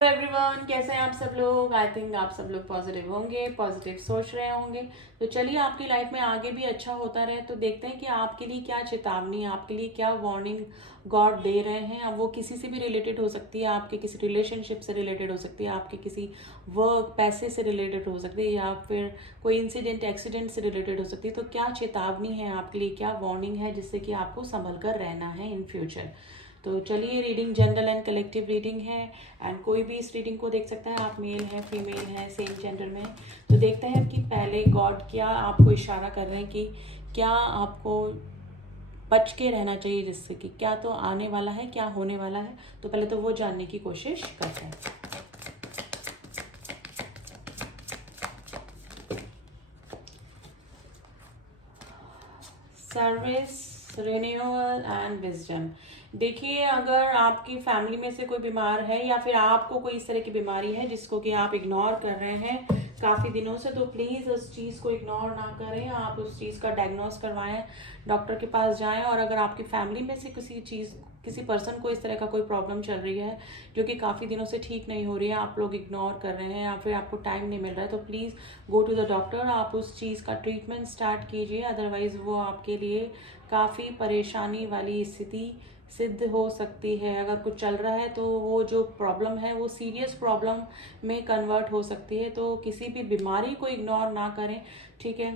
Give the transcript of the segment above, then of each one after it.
Everyone, कैसे हैं आप सब लोग। आई थिंक आप सब लोग पॉजिटिव होंगे, पॉजिटिव सोच रहे होंगे। तो चलिए, आपकी लाइफ में आगे भी अच्छा होता रहे। तो देखते हैं कि आपके लिए क्या चेतावनी, आपके लिए क्या वार्निंग गॉड दे रहे हैं। अब वो किसी से भी रिलेटेड हो सकती है, आपके किसी रिलेशनशिप से रिलेटेड हो सकती है, आपके किसी वर्क पैसे से रिलेटेड हो सकती है, या फिर कोई इंसिडेंट एक्सीडेंट से रिलेटेड हो सकती है। तो क्या चेतावनी है आपके लिए, क्या वार्निंग है, जिससे कि आपको संभल कर रहना है इन फ्यूचर। तो चलिए, reading general and collective reading है, एंड कोई भी इस रीडिंग को देख सकता है। आप मेल हैं, फीमेल हैं, सेम जेंडर में हैं। तो देखते हैं कि पहले गॉड क्या आपको इशारा कर रहे हैं कि क्या आपको बच के रहना चाहिए, जिससे कि क्या तो आने वाला है, क्या होने वाला है। तो पहले तो वो जानने की कोशिश करते हैं। Service, renewal and wisdom. देखिए, अगर आपकी फैमिली में से कोई बीमार है, या फिर आपको कोई इस तरह की बीमारी है जिसको कि आप इग्नोर कर रहे हैं काफ़ी दिनों से, तो प्लीज़ उस चीज़ को इग्नोर ना करें। आप उस चीज़ का डायग्नोस करवाएं, डॉक्टर के पास जाएं। और अगर आपकी फैमिली में से किसी पर्सन को इस तरह का कोई प्रॉब्लम चल रही है जो कि काफ़ी दिनों से ठीक नहीं हो रही है, आप लोग इग्नोर कर रहे हैं, या फिर आपको टाइम नहीं मिल रहा है, तो please go to the doctor. आप उस चीज़ का ट्रीटमेंट स्टार्ट कीजिए, अदरवाइज़ वो आपके लिए काफ़ी परेशानी वाली स्थिति सिद्ध हो सकती है। अगर कुछ चल रहा है तो वो जो प्रॉब्लम है वो सीरियस प्रॉब्लम में कन्वर्ट हो सकती है। तो किसी भी बीमारी को इग्नोर ना करें, ठीक है।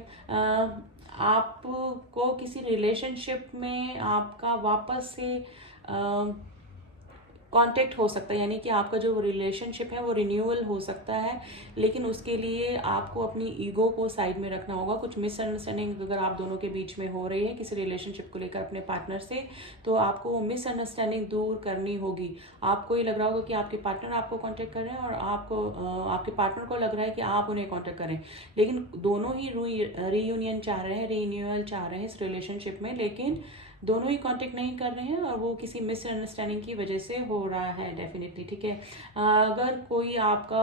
आपको किसी रिलेशनशिप में आपका वापस से कांटेक्ट हो सकता है, यानी कि आपका जो रिलेशनशिप है वो रिन्यूअल हो सकता है। लेकिन उसके लिए आपको अपनी ईगो को साइड में रखना होगा। कुछ मिसअंडरस्टैंडिंग अगर आप दोनों के बीच में हो रही है किसी रिलेशनशिप को लेकर अपने पार्टनर से, तो आपको वो मिसअंडरस्टैंडिंग दूर करनी होगी। आपको ये लग रहा होगा कि आपके पार्टनर आपको कांटेक्ट कर रहे हैं, और आपको आपके पार्टनर को लग रहा है कि आप उन्हें कांटेक्ट करें, लेकिन दोनों ही रीयूनियन चाह रहे हैं, रीन्यूअल चाह रहे हैं इस रिलेशनशिप में, लेकिन दोनों ही कांटेक्ट नहीं कर रहे हैं, और वो किसी मिसअंडरस्टैंडिंग की वजह से हो रहा है डेफिनेटली, ठीक है। अगर कोई आपका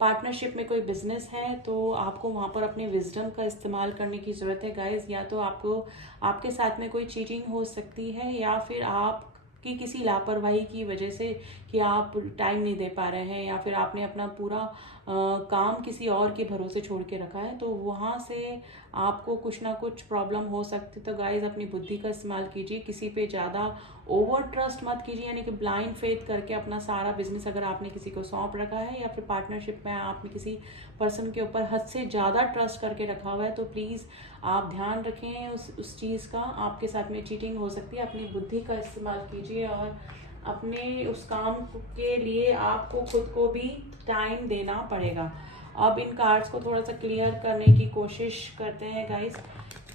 पार्टनरशिप में कोई बिजनेस है, तो आपको वहाँ पर अपने विजडम का इस्तेमाल करने की ज़रूरत है गाइज। या तो आपको आपके साथ में कोई चीटिंग हो सकती है, या फिर आप कि किसी लापरवाही की वजह से कि आप टाइम नहीं दे पा रहे हैं, या फिर आपने अपना पूरा काम किसी और के भरोसे छोड़ के रखा है, तो वहाँ से आपको कुछ ना कुछ प्रॉब्लम हो सकती है। तो गाइज, अपनी बुद्धि का इस्तेमाल कीजिए, किसी पे ज़्यादा ओवर ट्रस्ट मत कीजिए, यानी कि ब्लाइंड फेथ करके अपना सारा बिजनेस अगर आपने किसी को सौंप रखा है, या फिर पार्टनरशिप में आपने किसी पर्सन के ऊपर हद से ज़्यादा ट्रस्ट करके रखा हुआ है, तो प्लीज़ आप ध्यान रखें उस चीज़ का। आपके साथ में चीटिंग हो सकती है। अपनी बुद्धि का इस्तेमाल कीजिए, और अपने उस काम के लिए आपको खुद को भी टाइम देना पड़ेगा। अब इन कार्ड्स को थोड़ा सा क्लियर करने की कोशिश करते हैं गाइस,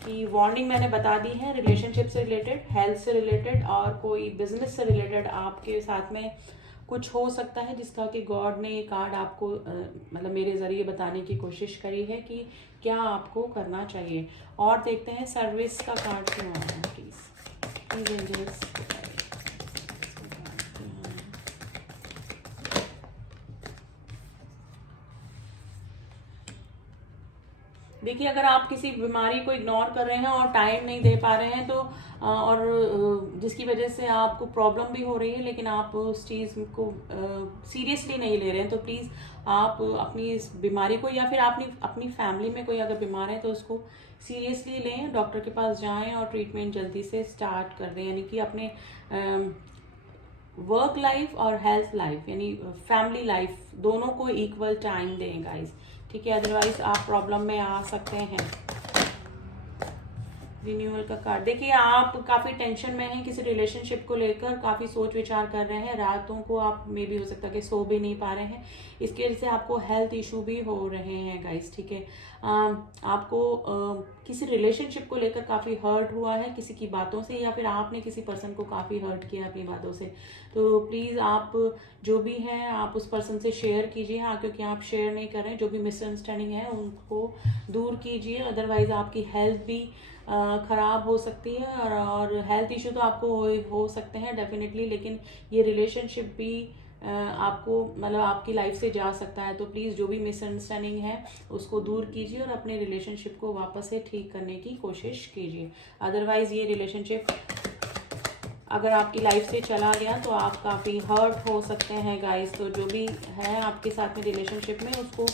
कि वार्निंग मैंने बता दी है रिलेशनशिप से रिलेटेड, हेल्थ से रिलेटेड, और कोई बिजनेस से रिलेटेड आपके साथ में कुछ हो सकता है, जिसका कि गॉड ने ये कार्ड आपको मतलब मेरे ज़रिए बताने की कोशिश करी है कि क्या आपको करना चाहिए। और देखते हैं सर्विस का कार्ड क्यों आया है। प्लीज़ एंजल्स, देखिए, अगर आप किसी बीमारी को इग्नोर कर रहे हैं और टाइम नहीं दे पा रहे हैं, तो और जिसकी वजह से आपको प्रॉब्लम भी हो रही है, लेकिन आप उस चीज़ को सीरियसली नहीं ले रहे हैं, तो प्लीज़ आप अपनी इस बीमारी को, या फिर अपनी अपनी फैमिली में कोई अगर बीमार है तो उसको सीरियसली लें, डॉक्टर के पास जाएं, और ट्रीटमेंट जल्दी से स्टार्ट कर दें। यानी कि अपने वर्क लाइफ और हेल्थ लाइफ, यानी फैमिली लाइफ, दोनों को इक्वल टाइम दें गाइस, ठीक है। अदरवाइज आप प्रॉब्लम में आ सकते हैं। रिन्यूअल का कार्ड, देखिए, आप काफ़ी टेंशन में हैं किसी रिलेशनशिप को लेकर, काफ़ी सोच विचार कर रहे हैं। रातों को आप में भी हो सकता है कि सो भी नहीं पा रहे हैं, इसकी वजह से आपको हेल्थ इशू भी हो रहे हैं गाइस, ठीक है। आपको किसी रिलेशनशिप को लेकर काफ़ी हर्ट हुआ है किसी की बातों से, या फिर आपने किसी पर्सन को काफ़ी हर्ट किया अपनी बातों से। तो प्लीज़ आप जो भी हैं आप उस पर्सन से शेयर कीजिए, हाँ, क्योंकि आप शेयर नहीं कर रहे हैं, जो भी मिसअंडरस्टैंडिंग है उनको दूर कीजिए। अदरवाइज आपकी हेल्थ भी ख़राब हो सकती है, और हेल्थ इशू तो आपको हो सकते हैं डेफिनेटली, लेकिन ये रिलेशनशिप भी आपको मतलब आपकी लाइफ से जा सकता है। तो प्लीज़ जो भी मिसअंडरस्टैंडिंग है उसको दूर कीजिए, और अपने रिलेशनशिप को वापस से ठीक करने की कोशिश कीजिए। अदरवाइज़ ये रिलेशनशिप अगर आपकी लाइफ से चला गया तो आप काफ़ी हर्ट हो सकते हैं गाइस। तो जो भी है आपके साथ में रिलेशनशिप में, उसको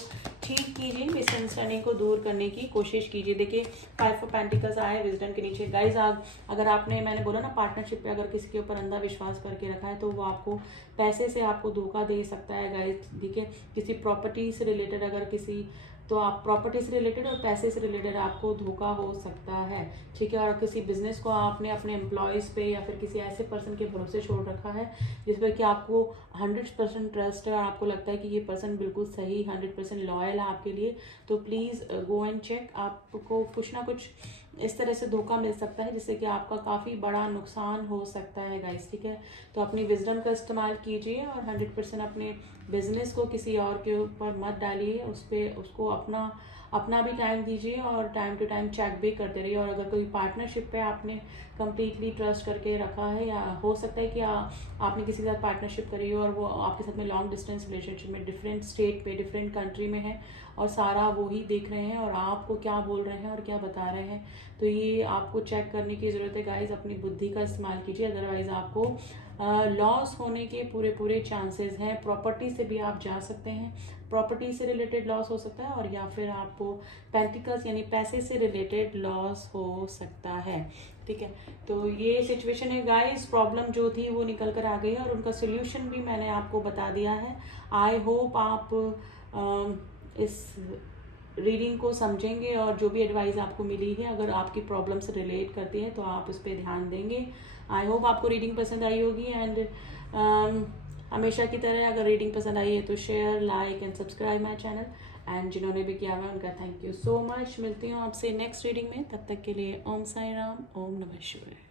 ठीक कीजिए, मिसअंडरस्टैंडिंग को दूर करने की कोशिश कीजिए। देखिए 5 ऑफ पेंटिकल्स आए विजडम के नीचे गाइस। आप अगर आपने, मैंने बोला ना, पार्टनरशिप पे अगर किसी के ऊपर अंधा विश्वास करके रखा है तो वो आपको पैसे से आपको धोखा दे सकता है गाइस। ठीक है, किसी प्रॉपर्टी से रिलेटेड, अगर किसी, तो आप प्रॉपर्टी से रिलेटेड और पैसे से रिलेटेड आपको धोखा हो सकता है। ठीक है, और किसी बिजनेस को आपने अपने एम्प्लॉयज़ पे या फिर किसी ऐसे पर्सन के भरोसे छोड़ रखा है जिस पर कि आपको 100% ट्रस्ट है और आपको लगता है कि ये पर्सन बिल्कुल सही 100% लॉयल है आपके लिए, तो प्लीज़ गो एंड चेक। आपको कुछ ना कुछ इस तरह से धोखा मिल सकता है जिससे कि आपका काफ़ी बड़ा नुकसान हो सकता है गाइस। ठीक है, तो अपनी विजडम का इस्तेमाल कीजिए और 100% अपने बिजनेस को किसी और के ऊपर मत डालिए, उसको अपना भी टाइम दीजिए और टाइम टू टाइम चेक भी करते रहिए। और अगर कोई पार्टनरशिप पे आपने कंप्लीटली ट्रस्ट करके रखा है, या हो सकता है कि आपने किसी के साथ पार्टनरशिप करी हो और वो आपके साथ में लॉन्ग डिस्टेंस रिलेशनशिप में डिफरेंट स्टेट पे, डिफरेंट कंट्री में है और सारा वो ही देख रहे हैं और आपको क्या बोल रहे हैं और क्या बता रहे हैं, तो ये आपको चेक करने की ज़रूरत है गाइज। अपनी बुद्धि का इस्तेमाल कीजिए, अदरवाइज़ आपको लॉस होने के पूरे चांसेस हैं। प्रॉपर्टी से भी आप जा सकते हैं, प्रॉपर्टी से रिलेटेड लॉस हो सकता है, और या फिर आपको पेंटिकल्स यानी पैसे से रिलेटेड लॉस हो सकता है। ठीक है, तो ये सिचुएशन है गाइस। प्रॉब्लम जो थी वो निकल कर आ गई है और उनका सोल्यूशन भी मैंने आपको बता दिया है। आई होप आप इस रीडिंग को समझेंगे और जो भी एडवाइस आपको मिली है, अगर आपकी प्रॉब्लम से रिलेट करती है तो आप उस पर ध्यान देंगे। आई होप आपको रीडिंग पसंद आई होगी। एंड हमेशा की तरह अगर रीडिंग पसंद आई है तो share, like and subscribe my channel. And जिन्होंने भी किया हुआ उनका थैंक यू सो मच। मिलती हूँ आपसे नेक्स्ट रीडिंग में, तब तक के लिए ओम साई राम, ओम नमः शिवाय।